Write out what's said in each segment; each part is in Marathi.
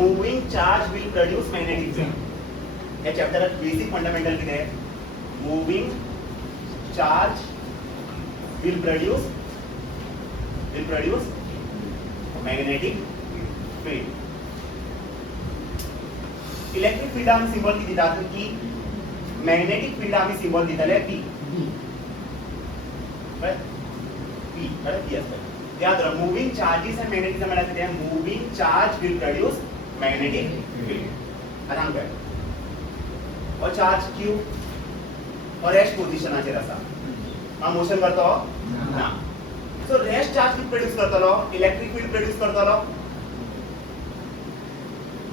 moving charge will produce magnetic field. या चॅप्टरात बेसिक फंडामेंटल किती आहे? moving charge will produce magnetic field. Electric field आम्ही सिंबल किती दितात की मॅग्नेटिक फील्ड आम्ही सिंबल दिताले P. P बरोबर असतं. याद राहा मूविंग चार्जेस आणि मॅग्नेटिक मला किती आहे? Moving charge will produce magnetic field. आराम कर. और चार्ज Q और रेस्ट पोझिशनाचेर आसा. हा मोशन करतो ना. सो रेस्ट चार्ज किती प्रोड्यूस करतलो? इलेक्ट्रिक फील्ड प्रोड्यूस करतलो.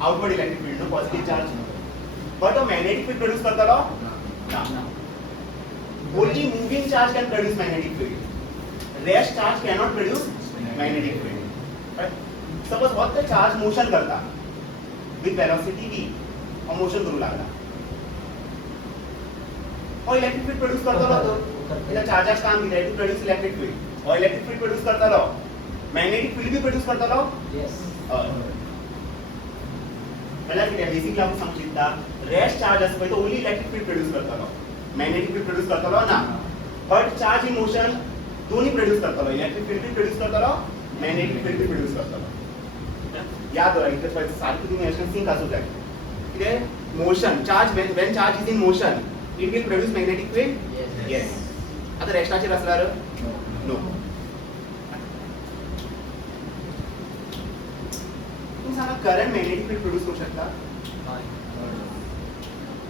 आउटवर्ड इलेक्ट्रिक फील्ड नो positive charge. But magnetic field produce करता लो ना. Only moving charge can produce magnetic field. Rest charge cannot produce magnetic field. Right? Suppose what the charge motion करता with velocity v और motion करू लागला. और electric field produce करता लो तो इधर charges काम किती आहे? To produce electric field. और electric field produce करता लो magnetic field भी produce करता लो. Yes. मला किती आहे? बेसिकली आपण सांगितला रेस्ट चार्ज असतो तो ओनली इलेक्ट्रिक फील्ड प्रोड्यूस करता लो. मॅग्नेटिक फील्ड प्रोड्यूस करता लो ना. बट चार्ज इन मोशन दोन्ही प्रोड्यूस करता लो. इलेक्ट्रिक फील्ड भी प्रोड्यूस करता लो, मॅग्नेटिक फील्ड भी प्रोड्यूस करता लो. याद रहा इथे पण सारखी तुम्ही अशा सिंक असू द्या. किती आहे? Motion charge when charge is in motion it will produce magnetic field. Yes. आता रेस्टाचे असणार नो. करंट मॅग्नेटिक फील्ड प्रोड्यूस करू शकता.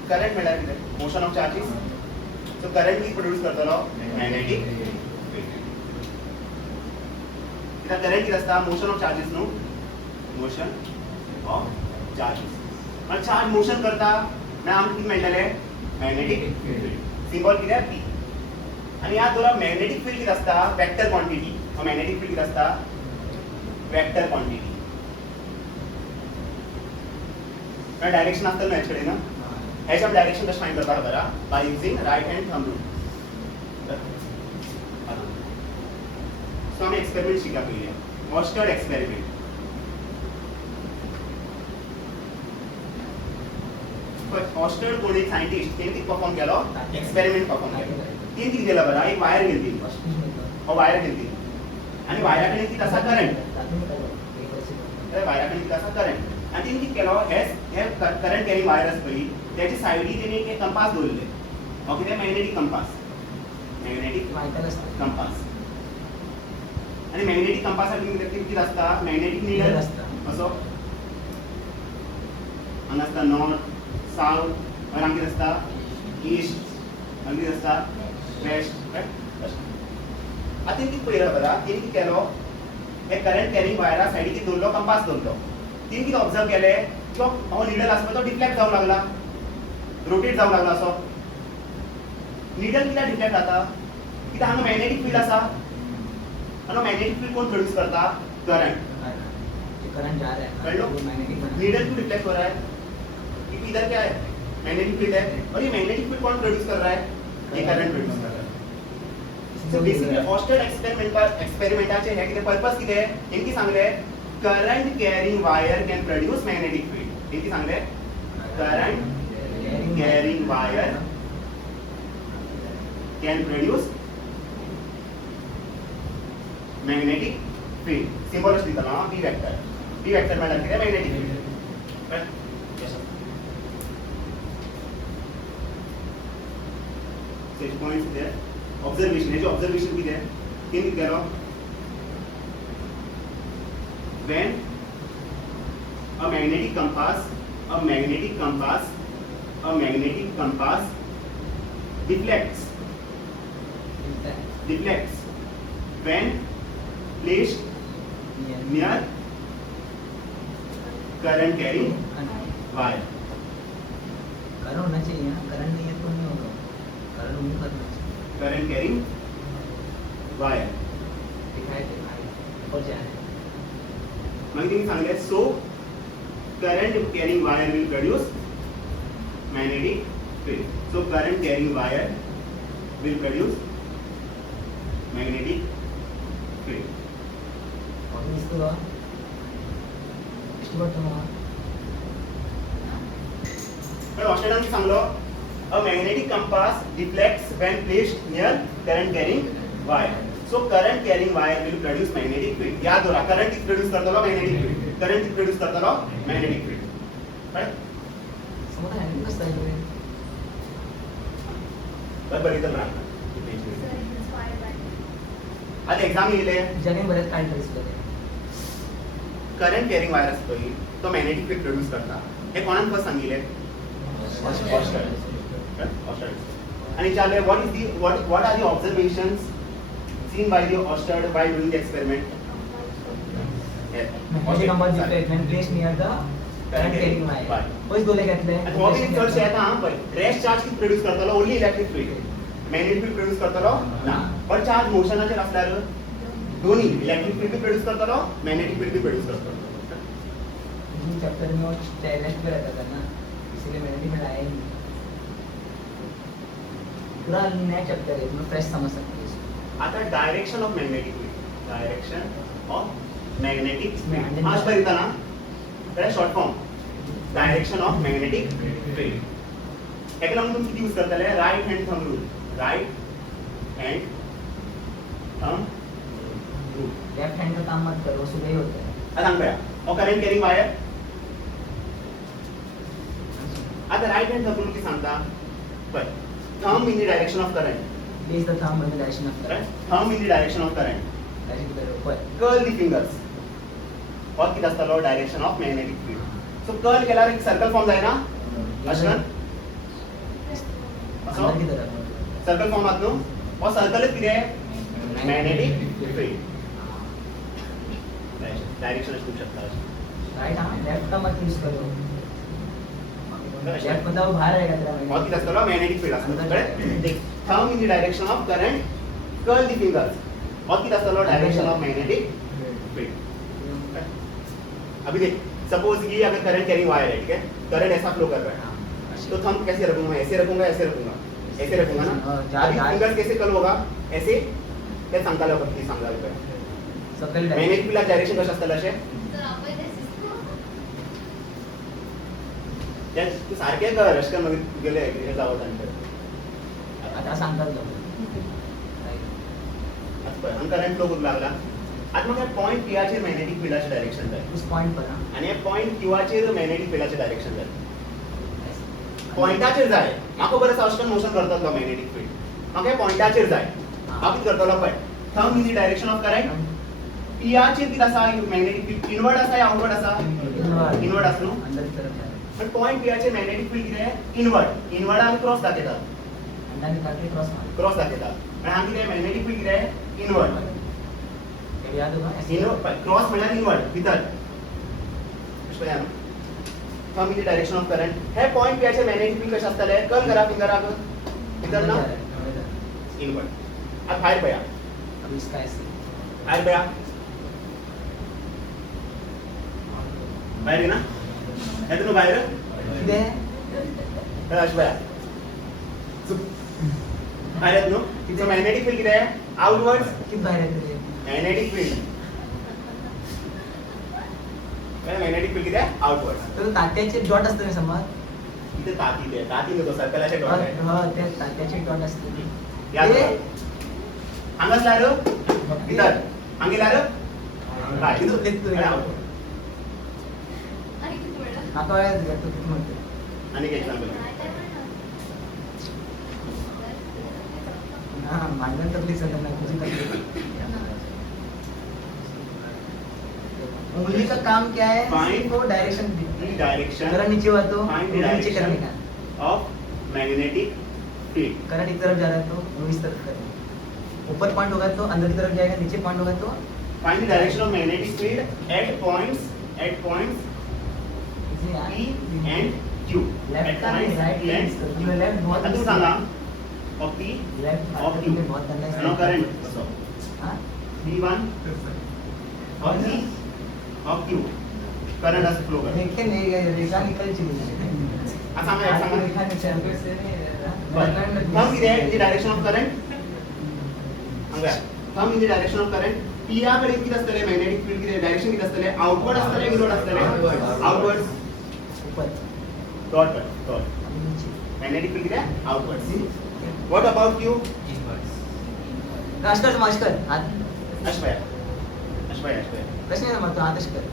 करंट मिळाला किती? Motion of charges. So current की प्रोड्यूस करतलो मॅग्नेटिक फील्ड. इथं करंट किती असता? मोशन ऑफ चार्जेस नो. Motion of charges. मग चार्ज मोशन करता ना आमकां किती मेळटले? Magnetic field. सिंबल किती आहे? P. आणि या दोन मॅग्नेटिक फील्ड किती असता? Vector quantity. मॅग्नेटिक फील्ड किती असता? Vector quantity. डायरेक्शन असतं ना याच्याकडे ना. ह्याच्या डायरेक्शन कसं फाइंड करता बरा? By using right hand thumb rule. So आम्ही एक्सपेरिमेंट शिका पहिले. ऑस्टर्ड एक्सपेरिमेंट. ऑस्टर्ड कोणी सायंटिस्ट त्यांनी परफॉर्म केलो एक्सपेरिमेंट परफॉर्म केलो. तीन किती केलं बरा? एक वायर घेतली. हो वायर घेतली आणि वायराकडे किती असा करंट. वायराकडे किती असा करंट आणि तिने किती केलो? हे करंट कॅरिंग वायर असली त्याची साइडी तिने एक कंपास दवरले. हो किती? Magnetic compass. Magnetic compass. आणि मॅग्नेटिक कंपासासाठी किती असता? मॅग्नेटिक नीडल असो हांगा असता नॉर्थ साउथ और हांगा किती असता? ईस्ट हांगा किती असता? वेस्ट. आता किती पळयला बरा? तिने किती केलो? हे करंट कॅरिंग वायरा साइडीक दवरलो, कंपास दवरलो. तीन किती ऑब्जर्व केले की हो नीडल आसलो तो डिफ्लेक्ट जाऊ लागला, रोटेट जाऊ लागला. असो नीडल कित्याक डिफ्लेक्ट जाता? कित्याक हांगा मॅग्नेटिक फील्ड आसा आणि मॅग्नेटिक फील्ड कोण प्रोड्यूस करता? करंट. करंट जा रहा है. कळलो? नीडल क्यों डिफ्लेक्ट हो रहा है? क्योंकि इधर क्या है? मैग्नेटिक फील्ड है और ये मैग्नेटिक फील्ड कौन प्रोड्यूस कर रहा है? ये करंट प्रोड्यूस कर रहा है. सो बेसिकली ऑस्टर्ड एक्सपेरिमेंटाचे हे किती पर्पस किती आहे? इनकी सांगले current carrying wire can produce magnetic field. इनकी सांगले current carrying wire can produce magnetic field. Symbol दिता ना B वेक्टर. B वेक्टर म्हळ्यार कितें? Magnetic field. पॉइंट्स कितें? ऑब्जर्वेशन. हेजे ऑब्जर्वेशन कितें? कितें केलो? when a magnetic compass deflects when placed near current carrying wire. Current होना चाहिए. करंट नहीं है तो नहीं होगा. करंट मूव करना चाहिए. current carrying wire. दिखाई दे और जाए. मग तुम्ही सांगले so current carrying wire will produce magnetic field. So current carrying wire will produce magnetic field. और इसको इष्टपడుతున్నా ऑप्शनान सांगलो a magnetic compass deflects when placed near current carrying wire. So current carrying wire will produce magnetic field. याद रहा current is produce करता magnetic field. Current is produce करता magnetic field. Right? समझा है ना सही है बरोबर इथं म्हणा आता एक्झाम येईल जगन बरेच काय ड्रेस केले करंट कॅरिंग वायर असतो तो मॅग्नेटिक फील्ड प्रोड्यूस करता हे कोणान फर्स्ट सांगितले ऑस्टर्ड आणि चाले what are the observations seen by the Oersted while doing the experiment magnetic compass deflect when placed near the current carrying wire coach गोले घेतले आणि मॉबिलिटी सर्च येता हां पण रेस्ट चार्ज किती प्रोड्यूस करतलो only electric field magnetic field produce करतलो ना पण चार्ज मोशनाचेर असल्यार दोन्ही इलेक्ट्रिक फील्ड भी प्रोड्यूस करतलो मॅग्नेटिक फील्ड भी प्रोड्यूस करतलो चैप्टर में रेस्ट पे रहता था ना इसलिए मैग्नेटिक फील्ड आया ही नहीं पूरा नया चैप्टर है तुम फ्रेश समझ सकते हो आता direction of magnetic field direction of magnetic field आज पर इतना ना त्याला short form direction of magnetic field एक लागून तुम्ही किती यूज करताले right hand thumb rule right hand thumb rule left hand का काम मत करो सुबह ही होता है आता सांग बया और करंट कॅरिंग वायर आता राइट हँड थंब रूल की सांगता पण thumb in the direction of current place the thumb in the direction of current right thumb in the direction of current direction करो ऊपर curl the fingers और किती असता low direction of magnetic field so curl केल्यार एक सर्कल फॉर्म जायना अशें असो अंदर की तरफ सर्कल फॉर्म आत न्हू और सर्कलच कितें मॅग्नेटिक फील्ड डायरेक्शन असू शकता राइट हां लेफ्ट का मत यूज करो लेफ्ट मतलब वो बाहर रहेगा तेरा और किती असता लो मॅग्नेटिक फील्ड असता करेक्ट देख thumb in the direction of current curl the fingers और किती असता low direction of magnetic field अभी देख सपोज कि अगर करंट कैरिंग वायर है ठीक है करंट ऐसा फ्लो कर रहा है तो थंब कैसे रखूंगा मैं ऐसे रखूंगा ऐसे रखूंगा ना अभी फिंगर्स कैसे कल होगा ऐसे ते सांगताले फक्त सांगाल काय सकल मॅग्नेटिक फील्ड डायरेक्शन कशा असताले असे त्याच तू सारखे कर रशकन मध्ये गेले हे जावत आणि आता सांगतात लोक आता करंट फ्लो करू लागला आता मग पॉइंट पी चे मॅग्नेटिक फील्डाचे डायरेक्शन जाय उस पॉइंट पर हां आणि पॉइंट क्यू चे मॅग्नेटिक फील्डाचे डायरेक्शन जाय पॉइंटाचेर जाय म्हाका बरें सावस्कन मोशन करतलो मॅग्नेटिक फील्ड म्हाका पॉइंटाचेर जाय हांव कितें करतलो पळय thumb in the direction of current P चेर कितें आसा मॅग्नेटिक फील्ड इनवर्ड आसा या आउटवर्ड आसा इनवर्ड आसा न्हू अंदर की तरफ है पण पॉइंट पी चे मॅग्नेटिक फील्ड कितें इनवर्ड इनवर्ड आमी क्रॉस दाखयतात अंदर निकाल के क्रॉस मार क्रॉस दाखयतात आनी हांगा कितें मॅग्नेटिक फील्ड कितें इनवर्ड ये याद होगा ऐसे क्रॉस म्हळ्यार इनवर्ड भितर thumb in the direction of current हे पॉइंट पी चे मॅग्नेटिक फील्ड कशें आसतले कर्ल करा फिंगराक भितर ना इनवर्ड आता भायर पळया अब इसका ऐसे भायर पळया भायर ना येता न्हू भायर किदे अशें पळया भायर येता न्हू तिचो मॅग्नेटिक फील्ड कितें आउटवर्ड्स कित बाहेर येते रे मॅग्नेटिक फील्ड मॅग्नेटिक फील्ड कितें आउटवर्ड्स तर तात्याचे डॉट असते ना समज इथे ताती ते ताती नको सर्कलाचे डॉट आहे हा ते तात्याचे डॉट असते याद कर हांगासल्यार भितर हांगेल्यार भायर तिथून लिखतो आणि outward. आता वेळात घेतो किती म्हणते आणि एक एक्झाम्पल हां मांडण तकलीफ सगळं ना तुझी तकलीफ उंगली का काम क्या है Find को डायरेक्शन डायरेक्शन जरा नीचे हुआ तो Find the उंगली नीचे direction करने का ऑफ मैग्नेटिक फील्ड करंट एक तरफ जा रहा है तो उंगली इस तरफ करें ऊपर पॉइंट होगा तो अंदर की तरफ जाएगा नीचे पॉइंट होगा तो find the direction of magnetic field eight points इसे P and Q left at का नहीं points राइट P and तुमने लेफ्ट बहुत आता तू सांगा of P left of Q तुमने बहुत करना नो करंट असो हां P1 of P of Q current असं फ्लो कर देखे नहीं रेखा निकल चुकी है सांगा रेखा नीचे अंदर से thumb in the direction of current हांगा thumb in the direction of current P या कडे किती असतले मॅग्नेटिक फील्ड किती डायरेक्शन किती असतले आउटवर्ड असतले इनवर्ड असतले आउटवर्ड ऊपर डॉट डॉट आणि नीचे मॅग्नेटिक फील्ड किती आहे आउटवर्ड व्हाट अबाउट यू अशकर मास्टर हात अश्वया अश्वया अश्वया प्रश्न आहे ना मग तो हात अशकर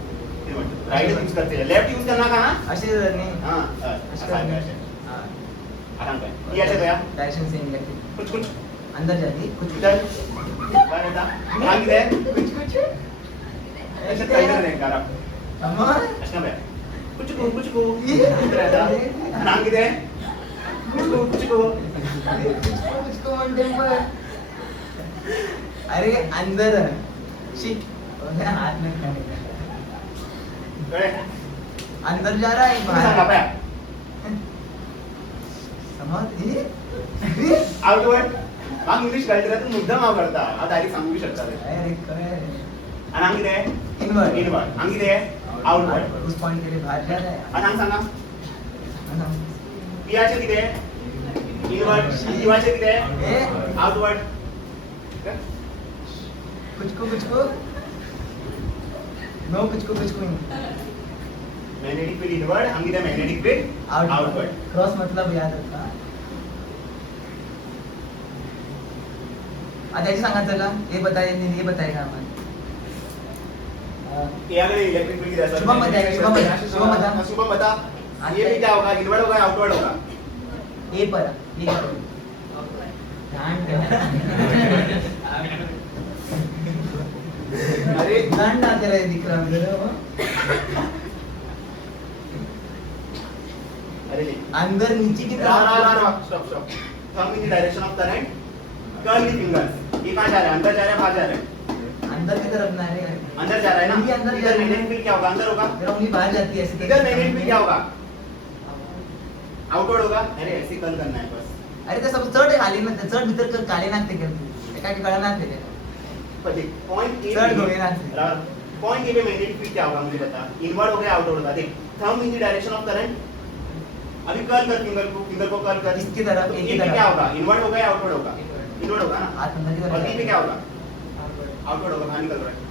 ते म्हणतो राइट यूज करते लेफ्ट यूज करना का ना असे नाही हां अशकर असा आहे हां आराम कर ये ऐसे गया डायरेक्शन सेम लेके कुछ कुछ अंदर जाती कुछ इधर काय होता आगे दे कुछ कुछ ऐसे काय नहीं करा अम्मा अच्छा बे कुछ को इधर ऐसा आगे दे कुछ को मुझको टेम्पर अरे अंदर शिट हाथ में खाने का कळे अंदर जा रहा है सांगा बाहर पाया समझ ये आउटवर्ड हा इंग्लिश कळतरा तू मुद्दाम नाव करता हा डायरेक्ट सांगू शकता अरे करे आणि आंगी दे इनवर्ड इनवर्ड आंगी दे आउटवर्ड उस पॉइंट के लिए बाहर जा रहा है आणि सांगा हाँ। पियाचे किती इनवर्ड शिवाचे किती ए आउटवर्ड कुछ को नो कुछ को मैग्नेटिक फील्ड इनवर्ड आंगी दे मैग्नेटिक फील्ड आउटवर्ड क्रॉस मतलब याद रखा आता ऐसे सांगा चला ये बताएगा हमारे याकडे इलेक्ट्रिक फील्ड किती शुभम बता शुभम बता ये भी क्या होगा इनवर्ड होगा आउटवर्ड होगा ए पर ये करो ध्यान दे अरे ध्यान ना तेरा ये दिख रहा मेरे को अरे नहीं अंदर नीचे की तरफ stop thumb in the direction of current curl the fingers ये कहां जा रहा है अंदर जा रहा है बाहर जा रहा है अंदर की तरफ ना रे अंदर जा रहा है ना ये अंदर इधर मैग्नेटिक फील्ड क्या होगा अंदर होगा तेरा उंगली बाहर जाती है ऐसे इधर मैग्नेटिक फील्ड क्या होगा आउटवर्ड होगा अरे ऐसे कर्ल करना है बस अरे ते सब चढ खाली ना चढ भीतर कर काले नागते का तू काय कळणार नाही ते पर देख पॉइंट ए चढ गोळे ना point A pay magnetic field क्या होगा मुझे बता इनवर्ड होगा आउटवर्ड होगा देख thumb in the direction of current अभी कर्ल कर फिंगर को कर्ल कर इसकी तरफ तो एक ये की पे तरफ क्या होगा इनवर्ड होगा या आउटवर्ड होगा इनवर्ड होगा ना हाथ अंदर की और ये पे तरफ क्या होगा आउटवर्ड होगा बाहर निकल रहा है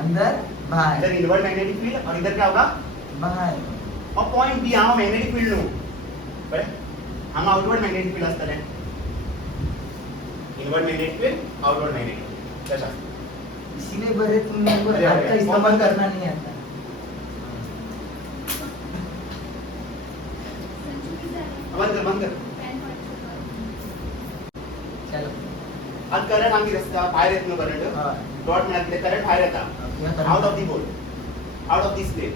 अंदर बाहर इधर इनवर्ड मैग्नेटिक फील्ड और इधर क्या होगा बाहर और पॉइंट बी हांगा मैग्नेटिक फील्ड नु बरे हांगा आउटवर्ड मैग्नेटिक फील्ड असतले inward magnetic field outward magnetic field कशा इसीलिए बरे तुम लोगों को अरे, हाथ अरे, का इस्तेमाल करना नहीं आता बंद कर चलो आज करंट आंगी रस्ता बाहेर येत नो करंट हाँ डॉट मिळाले करंट बाहेर येता क्या out of the board out of this plane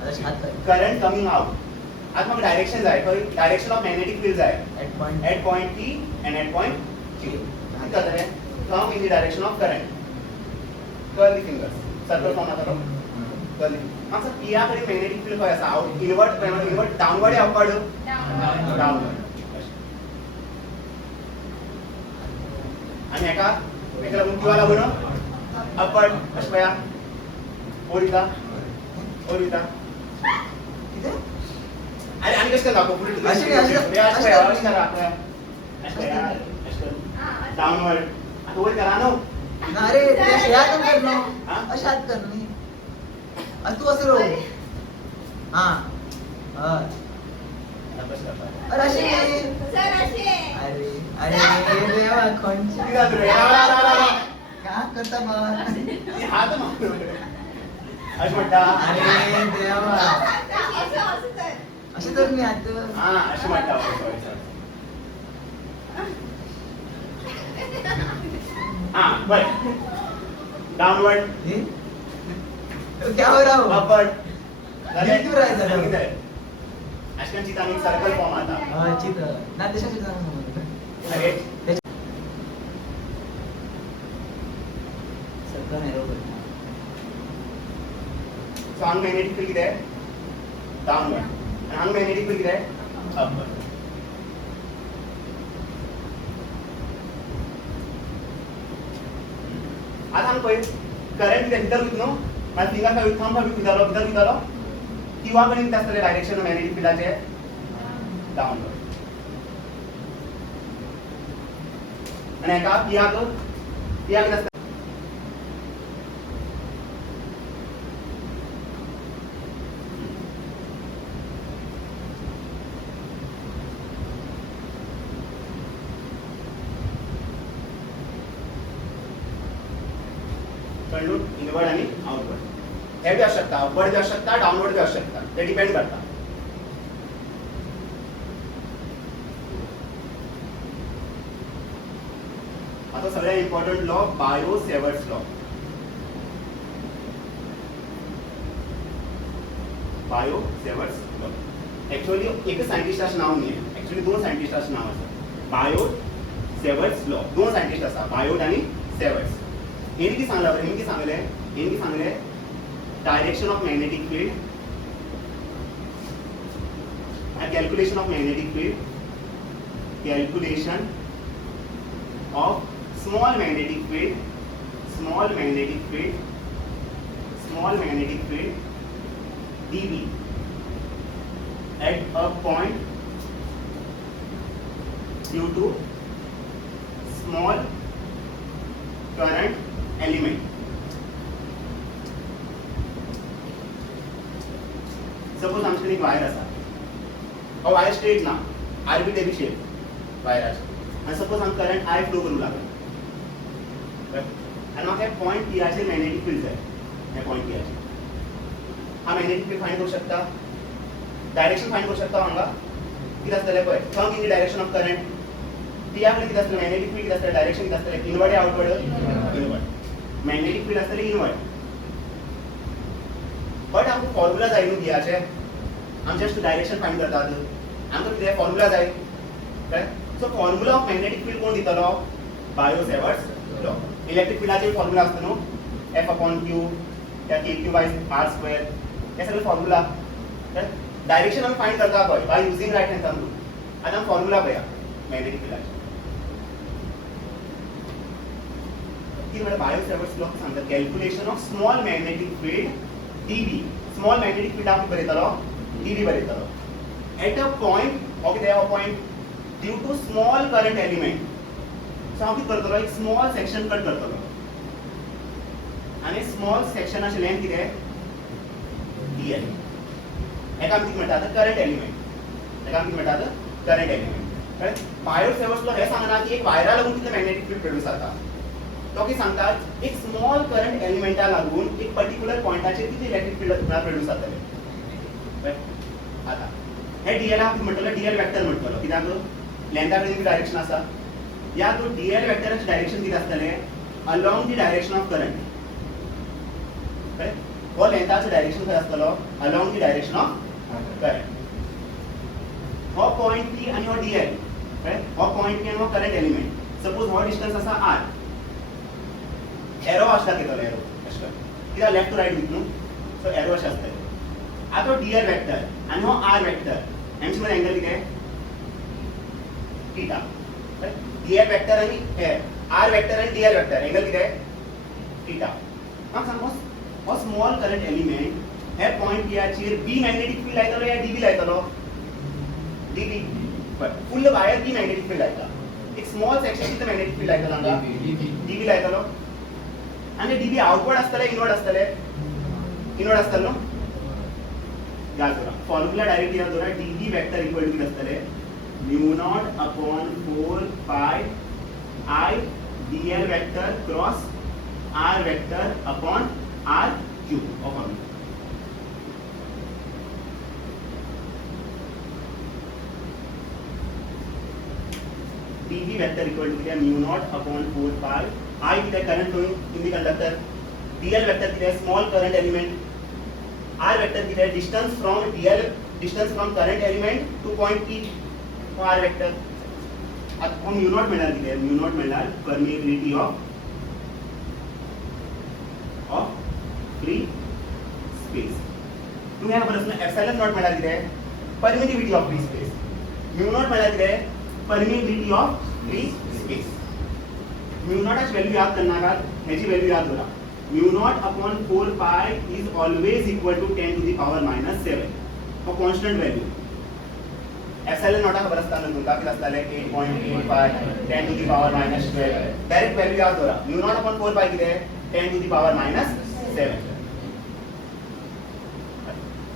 आता हाथ कर करंट कमिंग आउट आज मग डायरेक्शन जाय डायरेक्शन ऑफ मैग्नेटिक फील्ड जाय at point at point P and at point Q. काय करत आहे come in the direction of current. curl the fingers. circle form आता करो. curl the मागचा P याकडे magnetic field काय असा out inward downward या upward downward. आणि एका उंचीवाला बनव upward अश्वया ओरिता किती अरे आणि कसं दाखव पुढे अशी डाउनवर्ड आता वर करा नो अरे ते असे हात करनो हाँ? असे हात करणे तू असं रो हा अरे असे अरे अरे देवा कोणची क्या करता बा हात मागतो अशी म्हणता अरे देवा असे तर मी हात हा अशी म्हणता हा बर डाउनवर्ड हे? तो क्या हो रहा हो अपवर्ड हे क्यों राहायचं ना? अशकांची चांगली सर्कल फॉर्म आता चित्र ना देशाची जाणून अरे सगळं नाही रोबोट सो अंग मैग्नेटिक फील्ड किती आहे डाउनवर्ड आणि अंग मैग्नेटिक फील्ड किती आहे अपवर्ड आता हम पहिले करंट इधर विथ नो मला फिंगर का विथ थंब विथ विदालो किंवा पण त्या असलेल्या डायरेक्शन मॅग्नेटिक फील्डचे डाउनवर्ड आणि एका पिया किती असतं कळून इनवर्ड आणि आउटवर्ड हे बी असू शकता, अपवर्ड बी असू शकता, डाउनवर्ड बी असू शकता, ते डिपेंड करता. आता सगळ्यात important law bio Savart's law. Bio Savart's law actually एकच सायंटिस्टाचं नाव नाही आहे, ऍक्च्युअली दोन सायंटिस्टाचं नाव असतं. बायो सेवर्ट्स लॉ, दोन सायंटिस्ट असतात, बायोट आणि सेवर्ट्स. हे की सांगला बरं, हे सांगले direction of magnetic field and calculation of magnetic field, calculation of small magnetic field dV at a point due to small current element. Suppose आमच्याकडे एक वायर असा, वायर स्ट्रेट ना आर्बिटरी शेप वायराची, आणि सपोज आम करंट आय फ्लो करू लागलो आणि म्हाका पॉइंट पीआचेर मॅग्नेटिक फील्ड जाय. हे पॉइंट पीआचेर हा मॅग्नेटिक फील्ड फायंड करू शकता, डायरेक्शन फायंड करू शकता. हांगा कितें आसतलें पळय, thumb in the direction of current. पीआ कडेन कितें आसतलें, मॅग्नेटिक फील्ड कितें आसतलें, डायरेक्शन कितें आसतलें, इनवर्ड या आउटवर्ड, इनवर्ड. मॅग्नेटिक फील्ड आसतलें इनवर्ड. बट आमकां फॉर्म्युला जाय न्हू पीआचे, आम जस्ट डायरेक्शन फायंड करतात, आमकां कितें फॉर्म्युला जाय कळ्ळें. So formula of magnetic field कोण दितलो, बायो सेवर्ट्स लॉ. इलेक्ट्रिक फील्डाचे फॉर्म्युला आसता न्हू, F/Q या Q/R², हे सगळे फॉर्म्युला. डायरेक्शन आमी फायंड करता पळय by using right hand thumb. आतां आमी फॉर्म्युला पळया मॅग्नेटिक फील्डाचे. ती म्हणजे बायो सेवर्ट्स लॉ सांगता calculation of small magnetic field dB. Small magnetic field आमी बरयतलो dB बरयतलो at a point, okay there a point due to small current element. So हांव कितें करतलो, एक स्मॉल सेक्शन कट करतलो आणि स्मॉल सेक्शनाची लेंथ कितें dl. हेका आमी कितें म्हणटात, करंट एलिमेंट. हेका आमी कितें म्हणटात, करंट एलिमेंट. कळ्ळें. बायो सेवर्ट्स लॉ हे सांगना की एक वायरा लागून कितें मॅग्नेटिक फील्ड प्रोड्यूस जाता. तो कितें सांगतात, एक स्मॉल करंट एलिमेंटा लागून एक पर्टिक्युलर पॉइंटाचेर कितें इलेक्ट्रिक फील्ड प्रोड्यूस जातलें. आता हे डीएल हांव म्हणटलो डीएल वेक्टर म्हणटलो, कित्याक लेंथा कडेन डायरेक्शन आसा. या तो डीएल वेक्टराचें डायरेक्शन कितें आसतलें, along the direction of current. कळ्ळें. हो लेंथाचो डायरेक्शन खंय आसतलो, along the direction of current. हो पॉइंट पी आनी हो डीएल, कळ्ळें. हो पॉइंट पी आनी हो करंट एलिमेंट. सपोज हो डिस्टन्स आसा आर, एरो अशें दाखयतलो, एरो अशें कित्याक लेफ्ट टू रायट वीथ न्हू, सो एरो अशें आसतलें. आता डीएल वेक्टर आणि हो आर वेक्टर यांचे मध्ये अँगल किती थीटा. डीएल वेक्टर आणि हे आर वेक्टर आणि डीएल वेक्टर अँगल किती थीटा. मग सांगो हो स्मॉल करंट एलिमेंट हे पॉइंट पीआचेर बी मॅग्नेटिक फील्ड लायतलो या डीबी लायतलो, डीबी. फुल वायर बी मॅग्नेटिक फील्ड लायता. एक स्मॉल सेक्शन किती मॅग्नेटिक फील्ड लायतलो हांगा, डीबी लायतलो. आणि डीबी आउटवर्ड आसतले इनवर्ड आसतले, इनवर्ड आसतलो. याद करा फॉर्म्युला डायरेक्ट याद करा, dB वेक्टर इक्वल टू किती असतले, μ0/4 pi I dl vector cross r vector upon r cube. हो formula. dB vector equal to किती आहे, μ0/4 पाय I किती current flowing in the conductor, dl vector किती आहे, small current element, r vector किती आहे, distance from dl, distance from current element to point p. r vector आता μ0 मिळणार किती आहे, μ0 मिळणार परमिएबिलिटी ऑफ फ्री स्पेस. तुम्ही हा प्रश्न एप्सिलॉन नॉट मिळणार किती आहे, परमिएबिलिटी ऑफ फ्री स्पेस. μ0 मिळणार किती आहे, परमिएबिलिटी ऑफ फ्री स्पेस. μ0 ची व्हॅल्यू याद करणार आहात, ह्याची व्हॅल्यू याद करा. μ0/4 पाय is always equal to 10 to the power minus 7. for constant value. Epsilon not खबर असताना तुमका किती असताले 8.85 10 to the power minus 12. Direct value याद करा. μ0/4 पाय किती आहे, 10 to the power minus 7.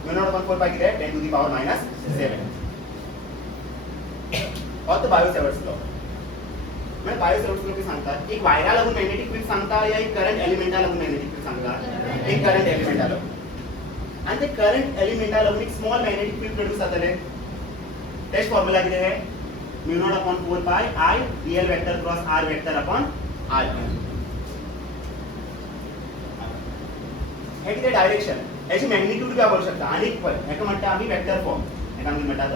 μ0/4 पाय किती आहे, 10 to the power minus 7. और तो बायो सेवर्ट्स लॉ म्हणजे बायोसेवर्ट्स लोक सांगतात एक वायरा लागून मॅग्नेटिक फील्ड सांगता या एक करंट एलिमेंटा लागून मॅग्नेटिक फील्ड सांगता एक करंट एलिमेंटा लागून आणि ते करंट एलिमेंटा लागून एक स्मॉल मॅग्नेटिक फील्ड प्रोड्यूस जातले तेच फॉर्म्युला किती आहे म्यू नॉट अपॉन 4 पाय I dl vector cross r vector upon r हे किती डायरेक्शन याची मॅग्निट्यूड काय बोलू शकता आणि एका म्हणता आम्ही वेक्टर फॉर्म एका आम्ही म्हणतात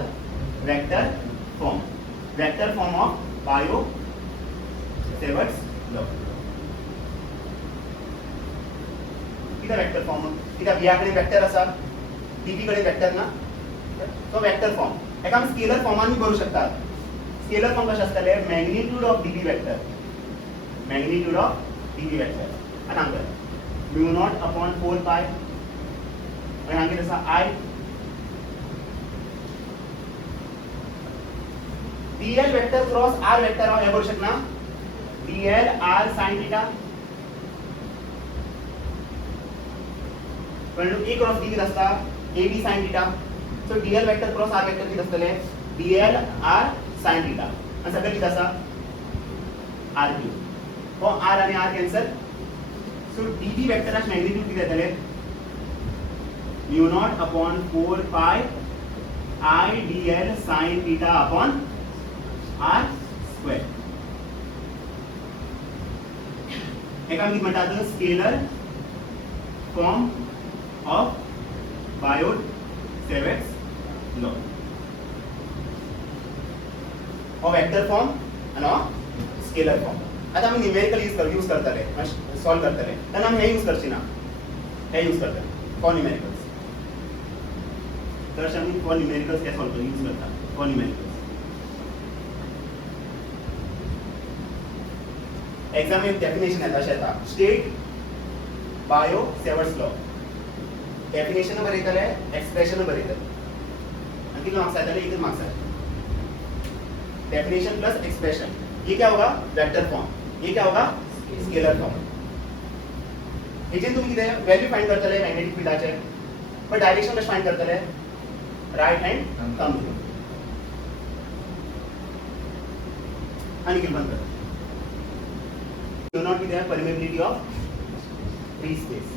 vector form of bio Savart's law किती वेक्टर फॉर्म किती बियाकडे वेक्टर असा dv कडे वेक्टर ना तो वेक्टर फॉर्म एका आम्ही स्केलर फॉर्मान करू शकतात स्केलर फॉर्म कशा असतले मॅग्निट्यूड ऑफ dv वेक्टर आता हांगा म्यू नॉट अपॉन 4 पाय आणि हांगा तसा I dl vector cross r vector हांव हे करू शकना dl r sin थीटा पण a क्रॉस d किती असता ab sin theta so dl vector cross r vector किती असतले dl r sin थीटा आणि सगळं किती असा r क्यूब हो r आणि r कॅन्सल सो dv वेक्टरचा मॅग्निट्यूड किती येतले म्यू नॉट अपॉन 4 पाय I dl sin theta upon r square एका मी म्हणतात scalar form of Biot Savart's law और वेक्टर फॉर्म आणि स्केलर फॉर्म आता आम्ही न्यूमेरिकल यूज करतले सॉल्व करतले तेन्ना आम्ही हे यूज करची ना हे यूज करतले फॉर न्यूमेरिकल्स तर आम्ही फॉर न्यूमेरिकल्स हे सॉल्व यूज करता फॉर न्यूमेरिकल्स एग्जाम में डेफिनेशन येता शेता state Biot Savart's law definition बरयतले एक्सप्रेशन बरयतले आणि किती मार्क्स येतले एकच मार्क्स आहे डेफिनेशन प्लस एक्सप्रेशन ये क्या होगा वेक्टर फॉर्म ये क्या होगा स्केलर फॉर्म हेजे तुम्ही किती वैल्यू फाइंड करतले मॅग्नेटिक फील्डाचे पण डायरेक्शन कशे फाइंड करतले राइट हँड थंब आणि किती बंद कर do not be there permeability of free space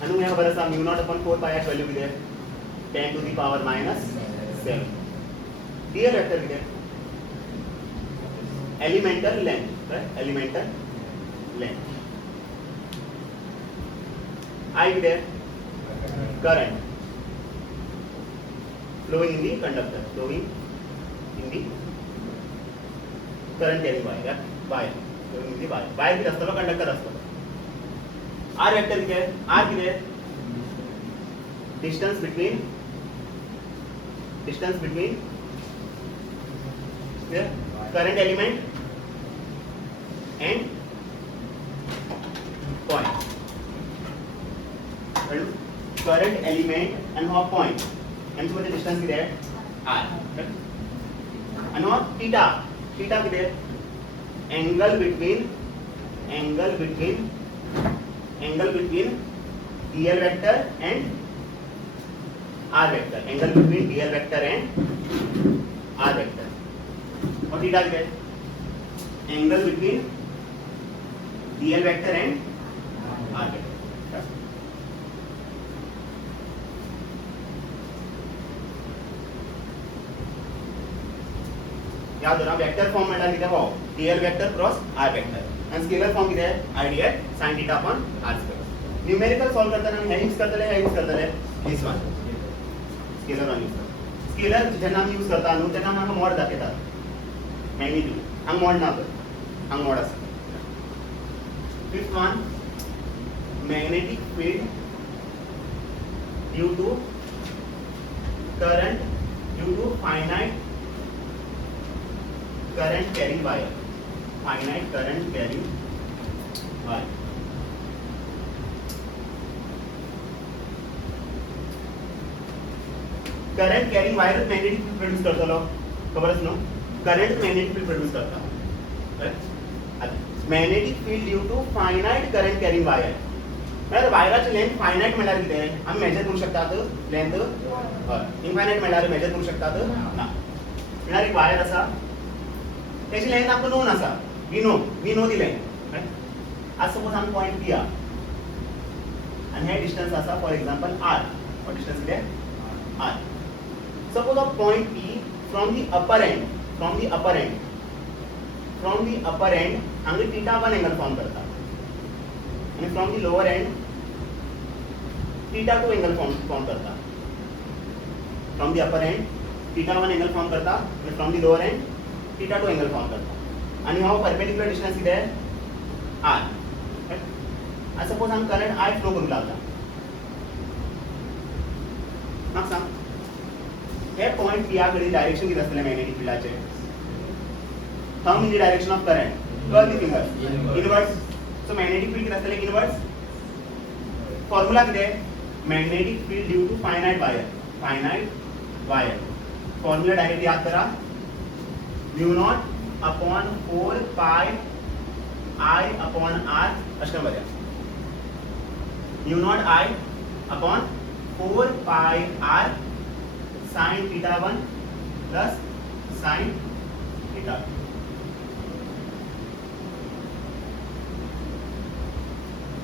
and we have a mu naught upon 4 pi x value there 10 to the power minus 7 dl vector there elemental length right elemental length I there current flowing in the conductor flowing in the current carrying wire wire flowing in the wire किती असतो कंडक्टर असतो r वेक्टर किती आहे r किती आहे distance between the current element and point current element and point यांच्या मध्ये डिस्टन्स किती आहे r आणि थीटा किती आहे angle between dl vector and r vector angle between dl vector and r vector और थीटा किती आहे angle between dl vector and r vector याद रखना वेक्टर फॉर्म में किती हो dl vector cross r vector आणि स्केलर फॉर्म किती आहे idl sin theta upon r square numerical solve करताना हे यूज करतले दिस वन स्केलर वन यूज करता स्केलर जेन्ना आमी यूज करता न्हू तेन्ना आमकां मोड दाखयतात मॅग्निट्यूड हांगा मोड ना तर हांगा मोड आसा fifth one magnetic field due to current due to finite current carrying wire finite current carrying wire current carrying wire magnetic field produce करता लो खबर है no current magnetic field produce करता magnetic field due to finite current carrying wire म्हळ्यार वायराची लेंथ फायनाईट म्हळ्यार कितें आमी मेजर करूं शकतात लेंथ इनफायनाईट म्हळ्यार मेजर करूं शकतात ना म्हळ्यार एक वायर आसा तेची लेंथ आमकां नोन आसा वी नो दी लेंथ आज सपोज आमी पॉयंट पी आनी हे डिस्टन्स आसा फॉर एग्जांपल आर हो डिस्टन्स कितें R suppose a point P from the upper end हांगा θ1 एंगल फॉर्म करता आणि from the lower end θ2 angle form करता from the upper end θ1 angle form करता आणि from the lower end θ2 angle form करता आणि हो परपेंडिक्युलर डिस्टन्स कितें आर आज सपोज आमी करंट आय फ्लो करूंक लागला म्हाका सांग हे पॉइंट पी कडेन डायरेक्शन कितें आसतलें मॅग्नेटिक फिल्डाचें thumb in the direction of current curl the finger inverse so magnetic field कितें आसतलें इनवर्स फॉर्म्युला कितें magnetic field due to finite wire formula direct याद करा म्यू नॉट अपॉन 4 पाय I अपॉन R अशें बऱ्या mu naught I upon 4 pi R sin θ1 plus sin θ2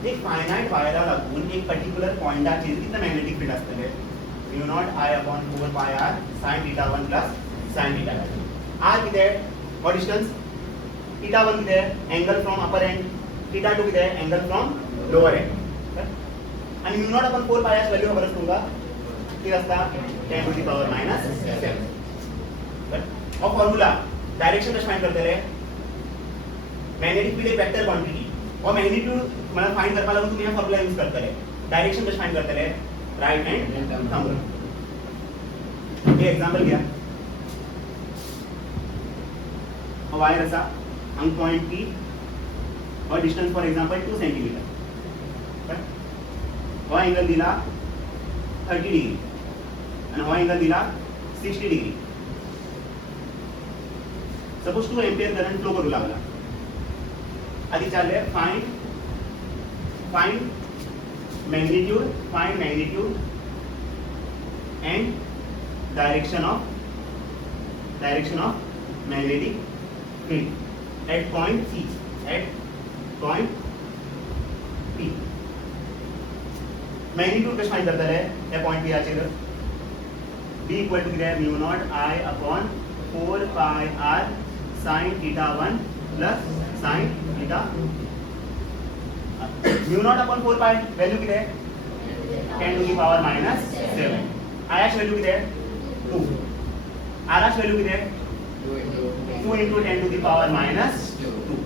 एक फायनाइट वायरा लागून एक पर्टिक्युलर पॉइंटाचेर कितले मॅग्नेटिक फील्ड आसतले mu naught I upon 4 pi R sin θ1 plus sin θ2 R कितें हो डिस्टन्स θ1 कितें एंगल फ्रॉम अपर एंड θ2 कितें एंगल फ्रॉम लोअर एंड आणि mu naught upon 4 pi R value खबर आसा तुमकां किती आसता 10 to the power minus 7 हो फॉर्म्युला डायरेक्शन कशें फाइंड करतले मॅग्नेटिक फील्ड एक वेक्टर क्वांटिटी हो मॅग्निट्यूड म्हळ्यार फाइंड करपा लागून तुमी हे फॉर्म्युला यूज करतले डायरेक्शन कशें फाइंड करतले राइट हँड थंब एक एग्जांपल घ्या हो वायर आसा हांगा पॉइंट पी हो डिस्टन्स फॉर एग्जांपल 2 सेंटीमीटर हो एंगल दिला 30 डिग्री आणि हो एंगल दिला 60 degree suppose 2 ampere current flow करू लागला आधी चालले find magnitude end direction of magnetic field at point P magnitude कशें फाइंड करतले हे पॉइंट P आचेर B इक्वल टू कितें mu naught I upon 4 pi R sin θ1 plus sin θ2 mu naught upon 4 pi value कितें 10 to the power minus 7 I value कितें 2 R वैल्यू कितें 2 into 10 to the power minus 2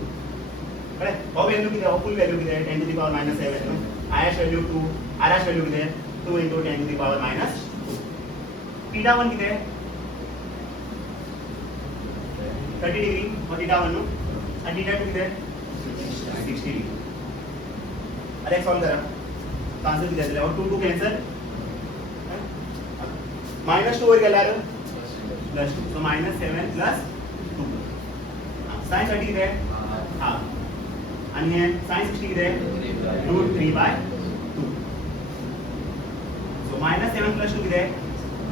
correct हो वैल्यू कितें हो फुल वैल्यू कितें 10 to the power minus 7 I value 2 R value कितें 2 into 10 to the power minus 2 θ1 कितें 30 डिग्री और θ1 नो आणि θ2 कितें 60 डिग्री अरे सॉल्व करा आंसर कितें जातलें और 2 कैंसल -2 वर गेल्यार +2 सो -7 + 2 sin 30 कितें हाफ आणि हे sin 60 कितें √3/2 सो -7 + 2 कितें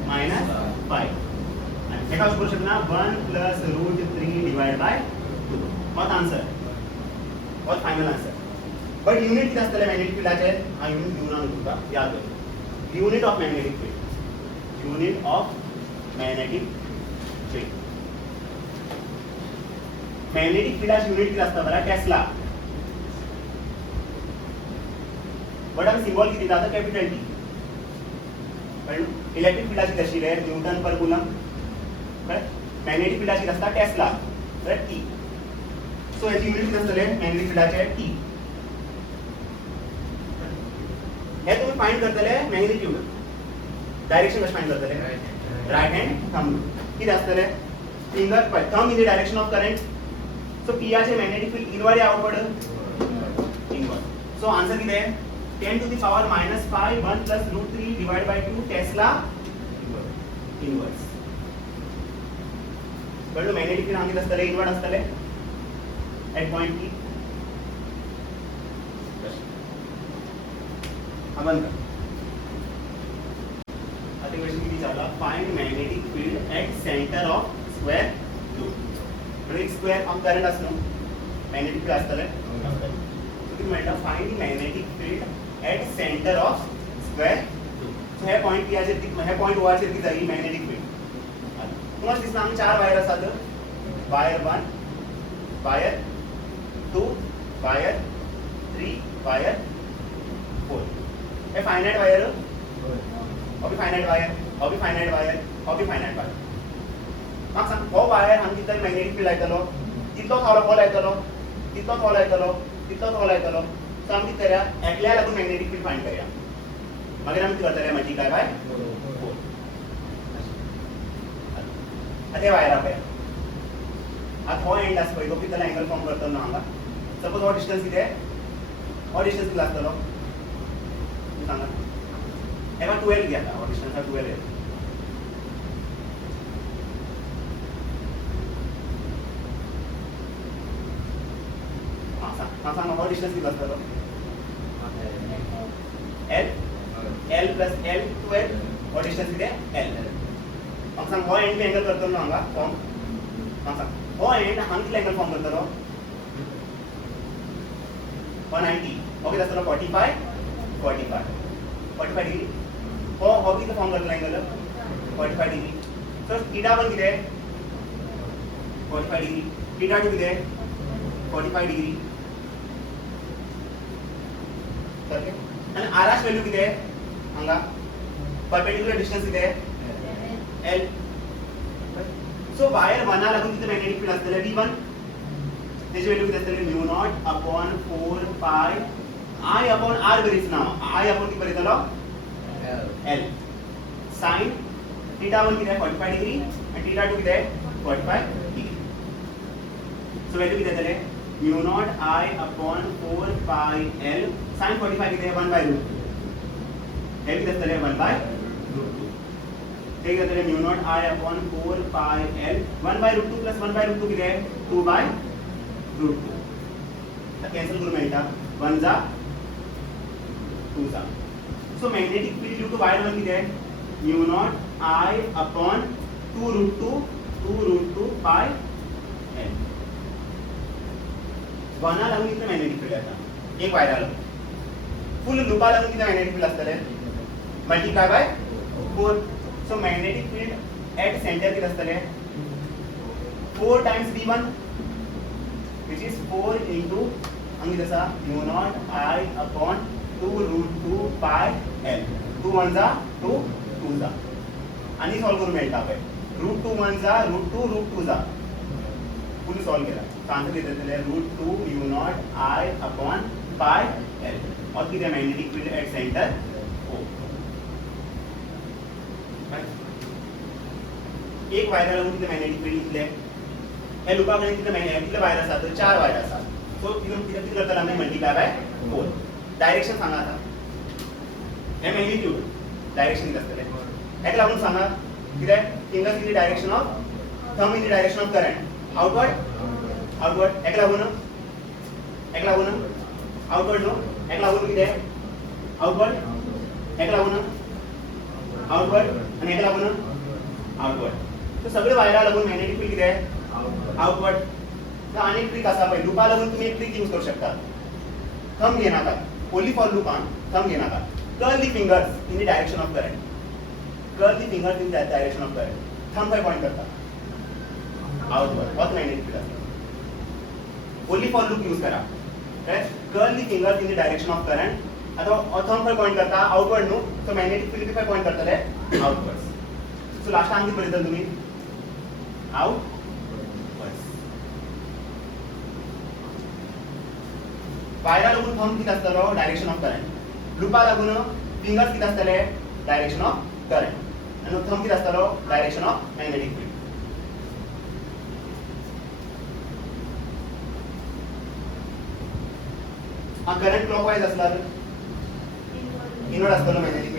-5 आणि एका करू शकना 1 + √3 /2 what answer what final answer but unit कितें आसतलें मॅग्नेटिक फिल्डाचे हा यूनिट घेवना तुका याद कर unit of magnetic field magnetic फिल्डाची यूनिट कितें आसता बरा टेस्ला बट आमी सिंबल कितें दिता कॅपिटल T कळ्ळें इलेक्ट्रिक फिल्डाची कशी रे न्यूटन पर कूलम कळ्ळें मॅग्नेटिक फिल्डाची कितें आसता टेस्ला राइट T सो हेची यूनिट कितें आसतलें मॅग्नेटिक फिल्डाचे T हे तुम्ही फाइंड करतले मॅग्निट्यूड डायरेक्शन कशें फाइंड करतले राइट हँड थंब कितें आसतले फिंगर पळय thumb in the direction of current so पीआचे magnetic field inward या आउटवर्ड इनवर्ड सो आंसर कितें 10 to the power -5 1 + √3 /2 Tesla inverse कळलं मॅग्नेटिक फील्ड हांगा कितें आसतले इनवर्ड आसतले एट पॉइंट P हा बंद कर. आता क्वेश्चन किती झाला? Find magnetic field at centre of square loop. म्हणजे एक स्क्वेअर ऑफ करंट असणं मॅग्नेटिक फील्ड असतले. तुम्ही म्हणलं find magnetic field at centre of square loop. So हे पॉईंट याचे हे पॉईंट ओआरचे ती जाई मॅग्नेटिक फील्ड. तुम्हाला दिसला आम्ही 4 वायर असतात. Wire 1, wire 2, wire 3, wire 4. हे फायनाइट वायर, अभी फायनाइट वायर, अभी फायनाइट वायर, अभी फायनाइट वायर. मग सांग हो वायर आमची तर मॅग्नेटिक फील्ड येतलो, तितलो थोडो बॉल येतलो, तितलो थोडो येतलो, तितलो थोडो येतलो. सो आमी कितें करया, एकल्या लागून मॅग्नेटिक फील्ड फाइंड करया. मागीर आमी कितें करतले, मल्टिप्लाय बाय 4. आता वायरा पळया. आता हो एंड आसा पळय, तो कितलो एंगल फॉर्म करतलो न्हू हांगा. सपोज हो डिस्टन्स कितें, हो डिस्टन्स कितलो आसतलो सांगा. एका 12 घ्या. हो डिस्टन्स 12 आहे. सांगा हो डिस्टन्स कितलो आसतलो. L plus L 12. हो डिस्टन्स कितें L. मग सांग हो एंड एंगल करतलो न्हू हांगा फॉर्म. मग सांग हो एंड हांगा कितलो एंगल फॉर्म करतलो. 190. हो किती आसतलो 45 डिग्री. हो किती फॉर्म करतलो एंगल 45 डिग्री. सो थीटा पण कितें 45 डिग्री. थीटा 2 कितें 45 डिग्री. ओके. आणि आरएस व्हॅल्यू कितें हांगा परपेंडिक्युलर डिस्टन्स कितें L. सो वायर 1 लागून कितें मॅग्नेटिक फील्ड आसतलें V1. तेजी व्हॅल्यू कितें आसतली म्यू नॉट अपॉन 4 पाय I अपॉन R बरीच ना. I अपॉन किती बरयतलो L. साइन थीटा 1 कितें 45 डिग्री आणि थीटा 2 कितें 45 डिग्री. सो व्हॅल्यू कितें जातले म्यू नॉट I अपॉन 4 पाय L साइन 45 कितें 1/√2. हे कितें आसतले 1/√2. हे कितें जातले म्यू नॉट I अपॉन 4 पाय L 1/√2 प्लस 1/√2 कितें 2/√2. कॅन्सल करून मेळटा 1 जा 2 जा. So magnetic field due to wire 1 कितें म्यू नॉट I अपॉन 2√2 पाय L. 1 लागून कितें मॅग्नेटिक फील्ड येता एक वायरा लागून. फुल लूपा लागून कितें मॅग्नेटिक फील्ड आसतलें multiply by 4. So magnetic field at centre कितें आसतलें 4 times V1 which is 4 into हांगा कितें आसा म्यू नॉट I अपॉन 2√2 पाय L. 2 1 जा 2 2 जा. आणि सॉल्व करून मेळटा पळय √2 1 जा √2 जा. फुल सॉल्व केला. आंसर कितें जातलें √2 mu naught I upon pi L. और कितें magnetic field at centre O. एक वायरा लागून कितें मॅग्नेटिक फील्ड इतलें. हे लुपा कडेन कितले वायर आसा तर 4 वायर आसा. सो कितें करतले आमी मल्टिप्लाय बाय 4. डायरेक्शन सांगा आता. हे मॅग्निट्यूड डायरेक्शन कितें आसतलें हेका लागून सांगा कितें fingers in the direction of thumb in the direction of current outward हेका लागून आउटवर्ड न्हू. हेका लागून कितें आउटवर्ड. हेका लागून आउटवर्ड आणि हेका लागून आउटवर्ड. सो सगळे वायरा लागून मॅग्नेटिक फील्ड कितें आउटवर्ड. तर अनेक ट्रिक आसा पळय लुपा लागून तुम्ही एक ट्रिक यूज करू शकता. थंब घेनाका ओनली फॉर लुपान थंब घेनाका. Curl the fingers in the direction of current. Curl the fingers in the direction of current. Thumb खंय पॉइंट करता आउटवर्ड. होच मॅग्नेटिक फील्ड आसा. ओनली फॉर लूप यूज करा. Curl the fingers in the direction of current. आता थंब खंय पॉइंट करता आउटवर्ड न्हू. सो मॅग्नेटिक फील्ड खंय पॉइंट करतले आउटवर्ड. सो लास्ट आंग कितें बरयतले तुम्ही आउट. वायरा लागून थंब कितें आसतलो डायरेक्शन ऑफ करंट. लुपा लागून फिंगर्स कितें आसतले डायरेक्शन ऑफ करंट आणि थंब कितें आसतलो direction of magnetic field. Current clockwise आसला इनवर्ड आसतलो मॅग्नेटिक फील्ड.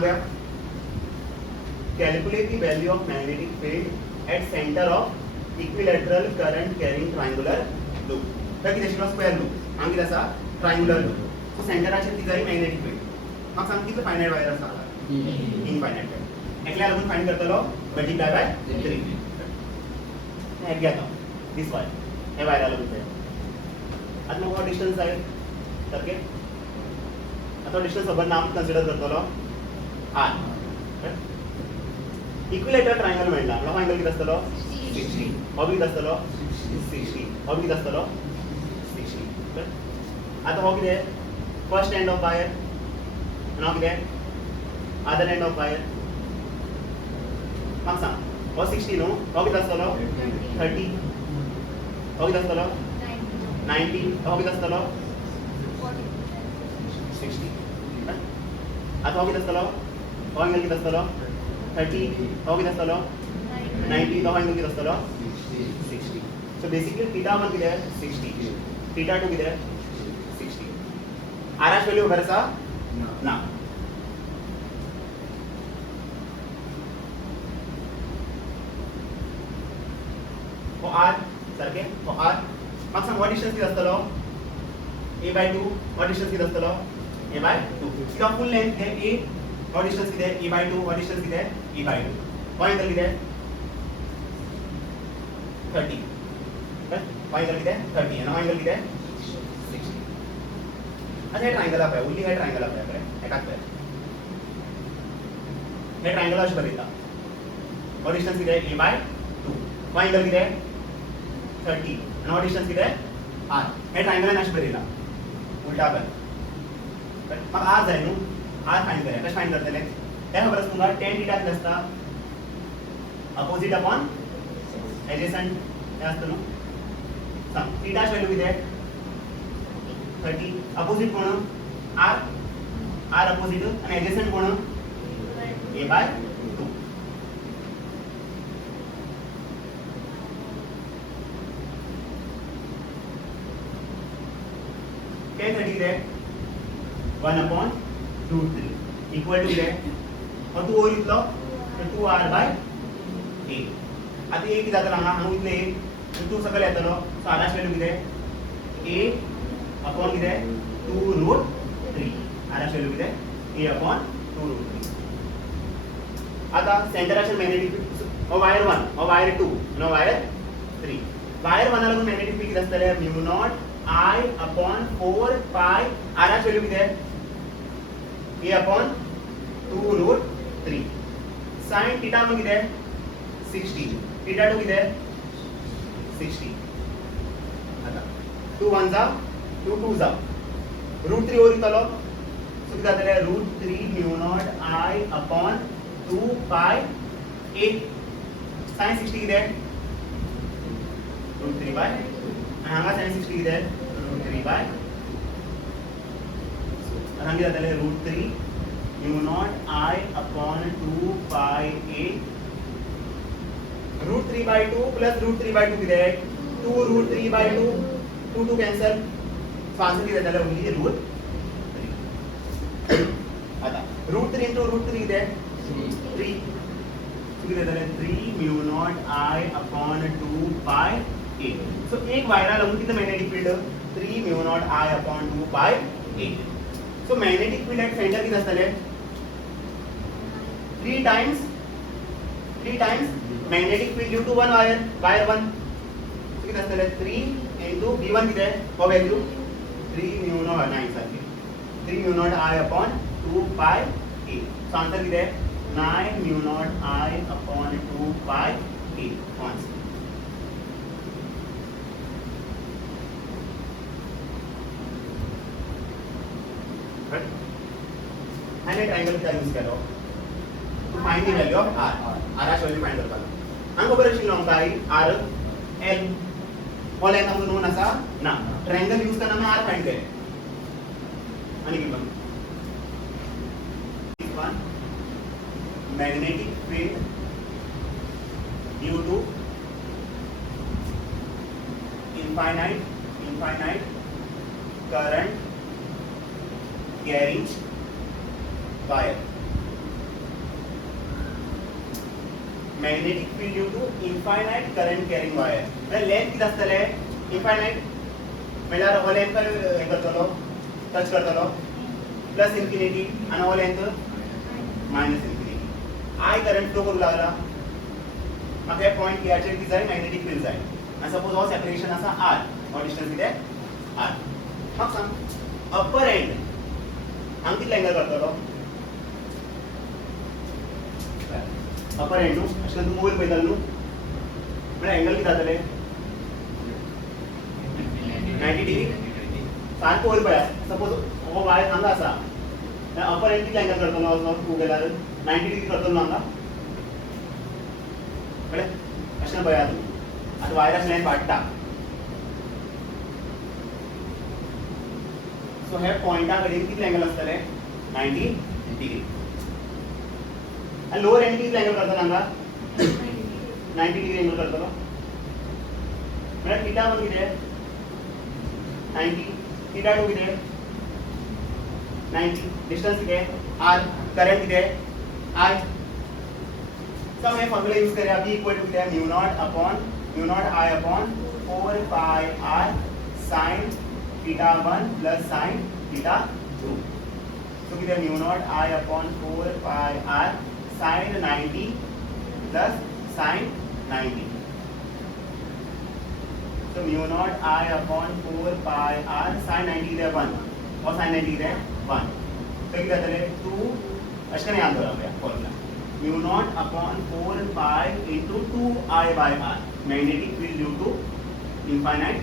सांगूया calculate the value of magnetic field at centre of equilateral current carrying triangular loop तर कितें आशिल्लो स्क्वेअर लूप हांगा कितें आसा ट्रायंगुलर लूप सो सेंटराचेर ती जाय मॅग्नेटिक फील्ड म्हाका सांग कितलो फायनायट वायर आसा इनफायनायट एकल्या लागून फायंड करतलो मल्टिप्लाय बाय 3 हे घेता दिस वायर हे वायरा लागून ते आता म्हाका डिस्टन्स जाय सारके आता डिस्टन्स खबर ना कन्सिडर करतलो r इक्विलॅटरल ट्रायंगल म्हणला म्हाका अँगल किती आसतलो 60 हो किती आसतलो 60 हो किती आसतलो 60 आता हो कितें फर्स्ट एंड ऑफ वायर आणि हो कितें अदर एंड ऑफ वायर म्हाका सांग हो 60 न्हू हो किती आसतलो 30 हो किती आसतलो 90 हो किती आसतलो 60 आता हो किती आसतलो हो अँगल किती आसतलो 30 हो किती आसतलो 90 हो अँगल किती आसतलो 60 सो बेसिकली थीटा 1 कितें 60 थीटा 2 कितें 60 आरएच व्हॅल्यू खबर आसा ना हो r सारके हो r म्हाका सांग हो डिस्टन्स किती आसतलो a/2 हो डिस्टन्स किती आसतलो a/2 किंवा फुल लेंथ कितें a हो डिस्टन्स कितें a/2 हो डिस्टन्स कितें a/2 हो अँगल कितें 30 हो अँगल कितें 30 आणि हो अँगल कितें 60 आता हे ट्रायंगल पळय उरली हे ट्रायंगल पळय बरें एकाच पळय हे ट्रायंगल अशें बरयता हो डिस्टन्स कितें a/2 हो अँगल कितें 30 आणि हो डिस्टन्स कितें r हे ट्रायंगलान अशें बरयला उलटा कर म्हाका r जाय न्हू r फायंड करया कशें फायंड करतले ते खबर आसा तुमकां tan थीटा कितें आसता अपोजिट अपॉन एडजसेंट हे आसता न्हू सांग थीटाची व्हॅल्यू कितें 30 अपोजिट कोण r अपोजिट आणि एडजसेंट कोण a/2 tan 30 कितें 1/√3 इक्वल टू कितें और 2 ओवर इतलो तर 2r/a आता a किती जातलो हांगा इतले a 2 सकयल येतलो सो आरएच व्हॅल्यू कितें a अपॉन कितें 2√3 आरएच व्हॅल्यू कितें a अपॉन 2√3 आता सेंटराचेर मॅग्नेटिक हो वायर 1 हो वायर 2 आणि हो वायर 3 वायर 1 लागून मॅग्नेटिक फील्ड कितें आसतले μ0 I upon 4 pi RH value कितें a upon 2√3 sin थीटा 1 कितें 60 थीटा 2 कितें 60 आता 2 1 जा 2 2 जा √3 ओवर येतलो सो कितें जातले √3 μ0 I upon 2 pi a sin 60 कितें √3 by आणि हांगा sin 60 कितें √3 by हांगा कितें जातले √3 μ0 I upon 2 pi a √3 by 2 plus √3 by 2 कितें 2 √3 by 2 2 2 cancel सो आन्सर कितें जातले ओन्ली √3 आता √3 into √3 कितें 3 सो कितें जातले 3 μ0 I upon 2 pi a so एक वायरा लागून कितें magnetic field 3 μ0 I upon 2 pi a so magnetic field at centre कितें आसतले 3 times magnetic field due to one wire 1 किती असतले 3 into v1 किती हो व्हॅल्यू 3 μ0 9 सारखी 3 μ0 I upon 2 pi a so answer किती 9 μ0 I upon 2 pi a answer Maine triangle का यूज करो to find the value of r r value find करता हांगा खबर आशिल्लो आमकां r l हो लेंथ आमकां नोन आसा ना ट्रायंगल यूज करना आम्ही r फाइंड केले आणि given one magnetic field due to infinite current carrying wire magnetic field due to infinite current carrying wire. म्हणजे लेंथ किती असतले इनफायनाइट म्हणल्यार हो लेंथ हे करतलो टच करतलो प्लस इन्फिनिटी आणि हो length minus infinity. I current flow करू लागला म्हाका हे पॉइंट पीआरचेर कितें जाय मॅग्नेटिक फील्ड जाय आणि सपोज हो सेपरेशन आसा आर हो डिस्टन्स कितें आर. म्हाका सांग अप्पर एंड हांगा कितलो एंगल करतलो अपर एंड न्हू अशें करून तूं वयर पळयतालो न्हू म्हळ्यार एंगल कितें जातले 90 डिग्री सारको वयर पळया. सपोज हो वायर हांगा आसा अपर एंड कितलो एंगल करतलो असो तूं गेल्यार 90 डिग्री करतलो हांगा कळ्ळें अशें पळया तूं. आतां वायराची लेंथ वाडटा सो हे पॉइंटा कडेन कितले एंगल आसतले 90 डिग्री आणि लोअर एंड कितले एंगल करतलो हांगा 90 डिग्री एंगल करतलो म्हळ्यार थीटा 1 कितें 90 थीटा 2 कितें 90 डिस्टन्स कितें आर करंट कितें आय. सो हे फॉर्म्युला यूज करूया b इक्वल टू कितें mu naught I upon 4 pi r sin theta 1 plus sin theta 2. So कितें mu naught I upon 4 pi r sin 90 plus sin 90. So mu naught I upon 4 pi r sin 90 is 1 और sin 90 is 1. तो क्या चले 2 अशकने याद करा भैया formula mu naught upon 4 pi into 2 I by r magnetic field due to infinite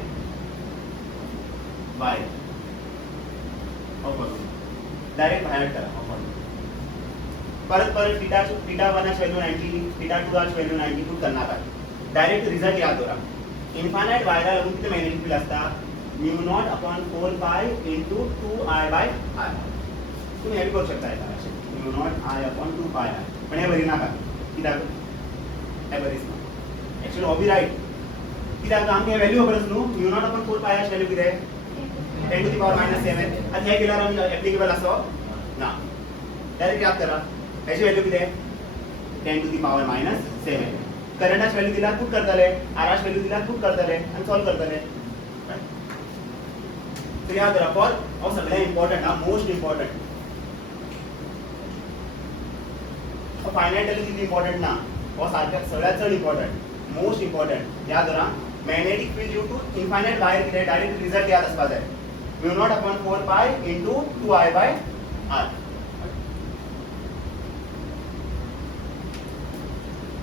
wire. और डायरेक्ट बाहर करा फॉर्मूला परत थीटा 1 ची व्हॅल्यू 90 थीटा 2 ची व्हॅल्यू 90 पुट करना का डायरेक्ट रिजल्ट याद करा. इनफायनाइट वायरा लागून किती मॅग्नेटिक फील्ड असता म्यू नॉट अपॉन 4 पाय into 2 I by r. तुम्ही हे करू शकता याचा म्यू नॉट I अपॉन 2 पाय r पण हे बरी नाका कित्याक हे बरीच ना एक्चुअली हो बी राईट कित्याक आमकां हे व्हॅल्यू खबरच न्हू म्यू नॉट अपॉन 4 पाय ची व्हॅल्यू कितें 10 to the power -7 आतां हे केल्यार आमी एप्लिकेबल आसो ना डायरेक्ट याद करा याची व्हॅल्यू कितें 10 to the power -7. करंटाची व्हॅल्यू दिल्यार पुट करतले आराची व्हॅल्यू दिल्यार पुट करतले आणि सॉल्व करतले. सो याद करा फॉर हो सगळ्यात इम्पॉर्टंट हा मोस्ट इम्पॉर्टंट फायनाइटली किती इम्पॉर्टंट ना हो सारख्या सगळ्यात चड इम्पॉर्टंट मोस्ट इम्पॉर्टंट याद करा. Magnetic field due to infinite wire कितें डायरेक्ट रिजल्ट याद आसपा जाय म्यू नॉट अपॉन 4 पाय into 2 I by r.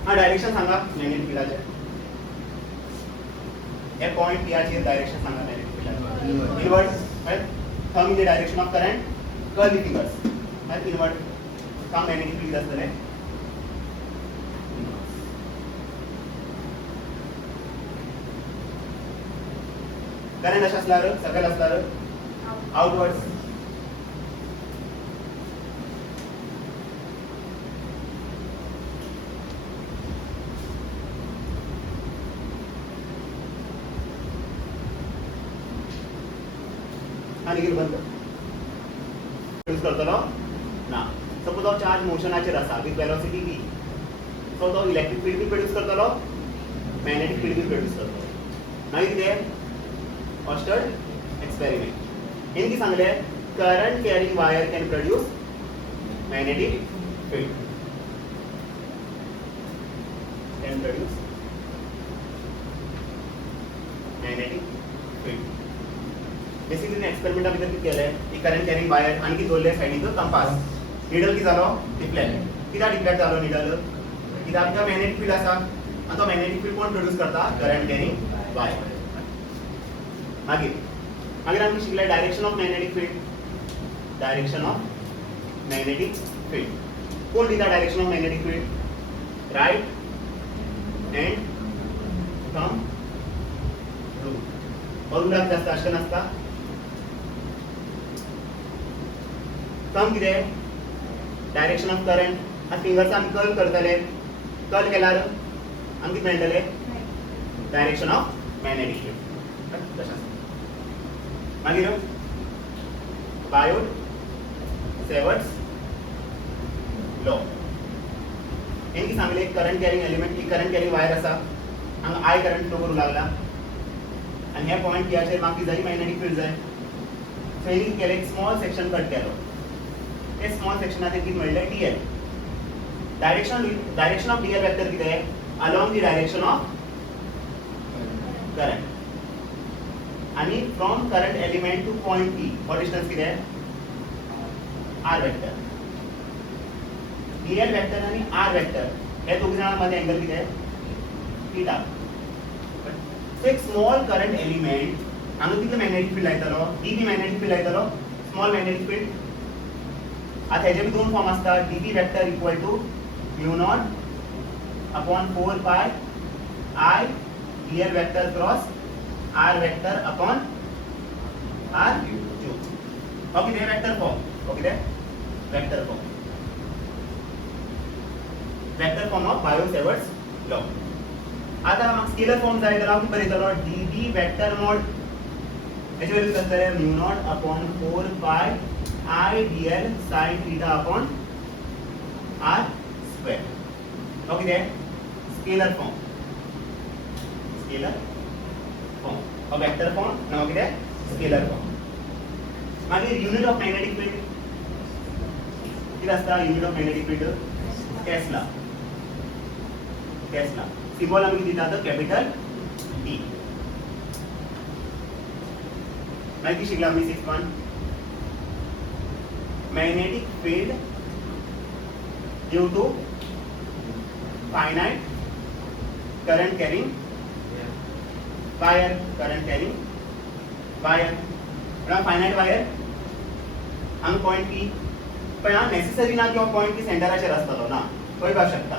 हा डायरेक्शन सांगा मॅग्नेटिक फील्डाचे हे पॉइंट पीआरचे डायरेक्शन सांगा मॅग्नेटिक फील्डाचे invert thumb in the direction of current curly fingers आणि इनवर्ट काम मॅग्नेटिक फील्ड असतले करंट अशें आसल्यार सकयल आसल्यार आउटवर्ड्स आणि कितें बंद यूज करतलो ना. सपोज हो चार्ज मोशनाचेर आसा विथ वेलोसिटी v सो तो इलेक्ट्रिक फील्ड बी प्रोड्यूस करतलो मॅग्नेटिक फील्ड बी प्रोड्यूस करतलो. मागीर कितें ऑस्टर्ड एक्सपेरिमेंट हें कितें सांगले current carrying wire can produce magnetic field can produce magnetic field. Basically एक्सपेरिमेंटा भितर कितें केलें ही करंट कॅरिंग वायर आनी कितें दवरले सायडीक कंपास निडल कितें जालो डिफ्लेक्ट. कित्याक डिफ्लेक्ट जालो निडल कित्याक तो मॅग्नेटिक फील्ड आसा आनी तो मॅग्नेटिक फील्ड कोण प्रोड्यूस करता करंट कॅरिंग वायर. मागीर आमी शिकले डायरेक्शन ऑफ मॅग्नेटिक फील्ड कोण दिता direction of magnetic field right hand thumb rule और उडाक जास्त अशें नासता. थंब कितें डायरेक्शन ऑफ करंट आनी फिंगर्स आमी कर्ल करतले कर्ल केल्यार आमकां कितें मेळटले डायरेक्शन ऑफ मॅग्नेटिक फील्ड तशें आसता. मागीर बायोट सेवर्ट्स लॉ हेंकी सांगले एक करंट कॅरिंग एलिमेंट एक करंट कॅरिंग वायर आसा हांगा आय करंट फ्लो करूंक लागला आनी हे पॉयंट कियाचेर म्हाका जाय मॅग्नेटीक फील्ड जाय सो हेंनी कितें केलें एक स्मॉल सेक्शन कट केलो ते स्मॉल सेक्शनाचेर कितें म्हणलें DL direction of DL vector कितें along the direction of current आणि from current element to point P what distance कितें आर वेक्टर डीएल वेक्टर आणि आर वेक्टर हे दोघी जाणां मध्ये एंगल कितें थीटा सो एक स्मॉल करंट एलिमेंट हांगा कितलो मॅग्नेटिक फील्ड आयतलो डीबी मॅग्नेटिक फील्ड आयतलो स्मॉल मॅग्नेटिक फील्ड आता हेजे दोन फॉर्म आसता DB vector equal to mu naught upon 4 pi I DL vector cross R vector upon R cube okay the vector form okay the vector form of Biot Savart's law आता म्हाका स्केलर फॉर्म जाय जाल्यार हांव कितें बरयतलो डीबी वेक्टर मॉड हेची वॅल्यू जातले mu naught upon 4 pi I DL sine theta upon R square okay the scalar form or vector form नाव कितें स्केलर फॉर्म मागीर युनिट ऑफ मॅग्नेटिक फील्ड कितें आसता unit of magnetic field Tesla symbol आमी कितें दितात कॅपिटल डी मागीर कितें शिकला आमी 6.1 magnetic field due to finite current carrying wire current carrying wire finite wire हांगा पॉइंट पी पण हांगा नेसेसरी ना किंवा पॉइंट पी सेंटराचेर आसतलो ना पळोवपाक शकता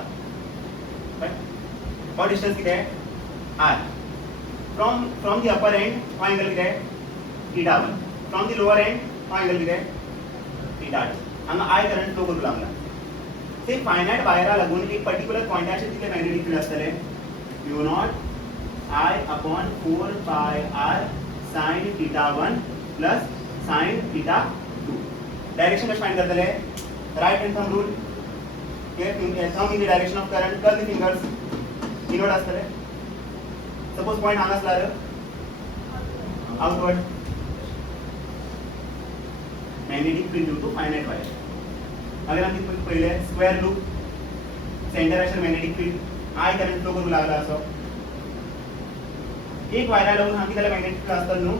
हो डिस्टन्स कितें R from the upper end हो एंगल कितें theta 1 from the lower end हो एंगल कितें थीटा 2 हांगा आय करंट फ्लो करूंक लागला ते फायनाइट वायरा लागून एक पर्टिक्युलर पॉइंटाचेर कितले मॅग्नेटिक फील्ड आसतले mu naught I upon 4 pi r sin theta 1 plus sin theta 2 direction कशें फाइंड करतले right hand thumb rule here thumb in the direction of current curl the fingers inward आसतले सपोज पॉइंट हांगा आसल्यार outward magnetic field due to finite wire मागीर आमी पयले स्क्वेअर लूप सेंटराचेर magnetic field I current flow करूंक लागला असो एक वायरा लागून हांगा कितले मॅग्नेटिक फील्ड आसतले न्हू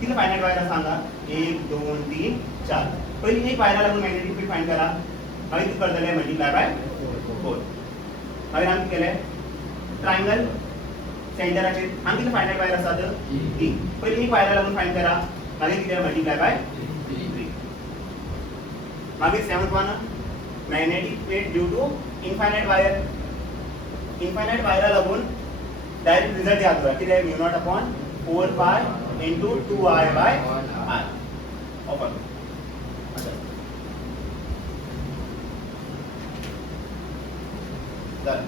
कितले फायनाइट वायर आसा हांगा 1 2 3 4 पयली एक वायरा लागून मॅग्नेटिक फील्ड फाइंड करा मागीर कितें करतले मल्टिप्लाय बाय 4 मागीर आमी केले ट्रायंगल सेंटराचेर हांगा कितले फायनाइट वायर आसात 3 पयली एक वायरा लागून फाइंड करा मागीर कितें मल्टिप्लाय बाय 3 मागीर 7th one magnetic field due to infinite वायरा लागून डायरेक्ट रिजल्ट याद करा कितें म्यू नॉट अपॉन 4 पाय into 2i by r open done